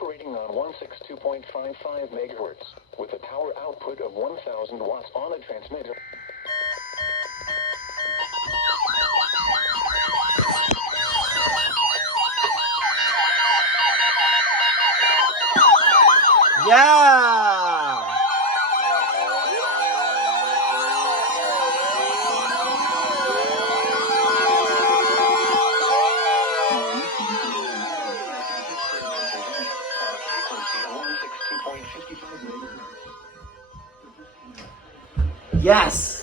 operating on 162.55 megahertz with a power output of 1,000 watts on a transmitter. Yeah! Yes!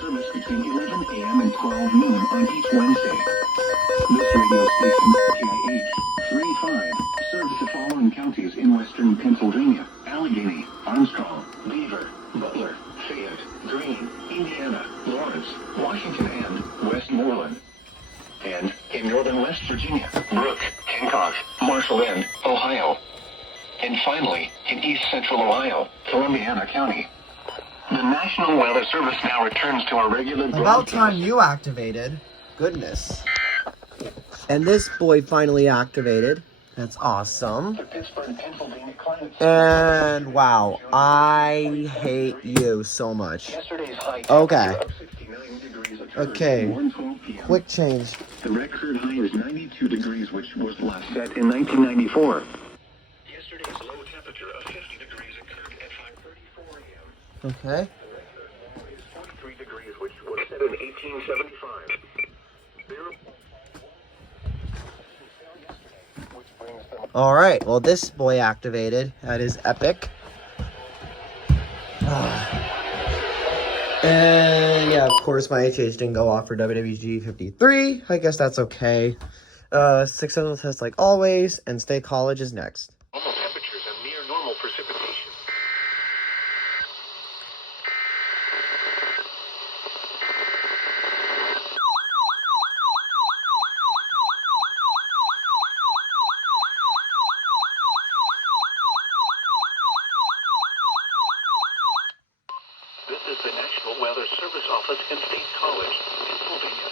Service between 11 a.m. and 12 noon on each Wednesday. This radio station, KH35, serves the following counties in western Pennsylvania: Allegheny, Armstrong, Beaver, Butler, Fayette, Greene, Indiana, Lawrence, Washington, and Westmoreland. And in northern West Virginia, Brooke, Hancock, Marshall, and Ohio. And finally, in east central Ohio, Columbiana County. The National Weather Service now returns to our regular broadcast. About time you activated. Goodness. And this boy finally activated. That's awesome. And wow, I hate you so much. Okay. Okay. Quick change. The record high is 92 degrees, which was last set in 1994. Yesterday's low temperature of 50 degrees occurred at 5:34 a.m. Okay. 43 degrees, which was set in 1875. Alright, well this boy activated. That is epic. And yeah, of course my HH didn't go off for WWG 53. I guess that's okay. 6 of test like always, and State College is next. Normal temperatures and near normal precipitation. This is the National Weather Service Office in State College, Pennsylvania.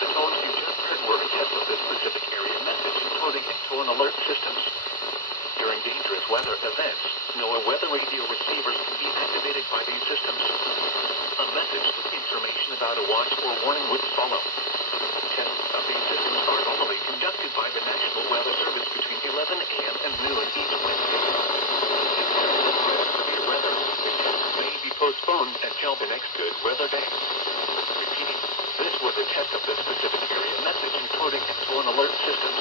The tones you just heard were a test of the specific area message encoding and alert systems. During dangerous weather events, NOAA weather radio receivers can be activated by these systems. A message with information about a watch or warning would follow. Tests of these systems are normally conducted by the National Weather Service between 11 a.m. and noon each Wednesday. Severe weather, the tests may be postponed until the next good weather day. Repeating, this was a test of the specific area message encoding and alert systems.